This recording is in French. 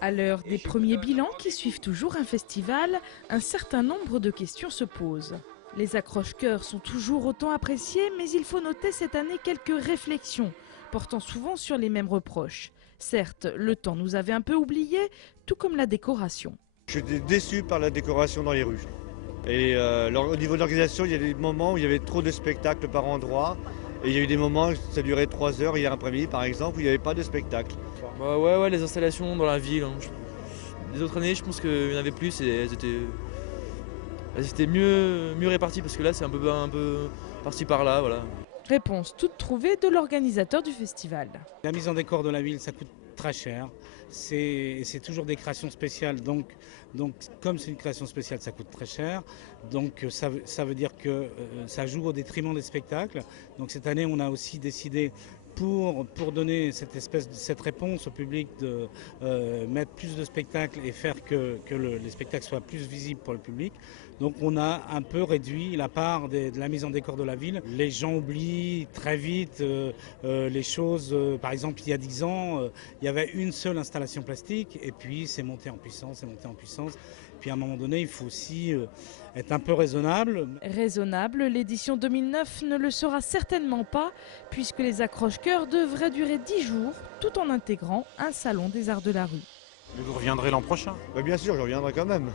À l'heure des premiers bilans qui suivent toujours un festival, un certain nombre de questions se posent. Les accroche-cœurs sont toujours autant appréciés, mais il faut noter cette année quelques réflexions, portant souvent sur les mêmes reproches. Certes, le temps nous avait un peu oubliés, tout comme la décoration. Je suis déçu par la décoration dans les rues. Et au niveau de l'organisation, il y a des moments où il y avait trop de spectacles par endroit. Et il y a eu des moments, ça durait 3 heures hier après-midi par exemple, où il n'y avait pas de spectacle. Bah ouais, les installations dans la ville. Les autres années, je pense qu'il y en avait plus et elles étaient mieux réparties parce que là, c'est un peu par-ci par-là, voilà. Réponse toute trouvée de l'organisateur du festival. La mise en décor de la ville, ça coûte très cher. C'est toujours des créations spéciales, donc comme c'est une création spéciale, ça coûte très cher. Donc ça veut dire que ça joue au détriment des spectacles. Donc cette année, on a aussi décidé pour donner cette réponse au public de mettre plus de spectacles et faire que les spectacles soient plus visibles pour le public. Donc on a un peu réduit la part de la mise en décor de la ville. Les gens oublient très vite les choses. Par exemple, il y a 10 ans, il y avait une seule installation plastique et puis c'est monté en puissance, c'est monté en puissance. Puis à un moment donné, il faut aussi être un peu raisonnable. Raisonnable, l'édition 2009 ne le sera certainement pas, puisque les accroche-cœurs devraient durer 10 jours, tout en intégrant un salon des arts de la rue. Vous reviendrez l'an prochain? Bien sûr, je reviendrai quand même.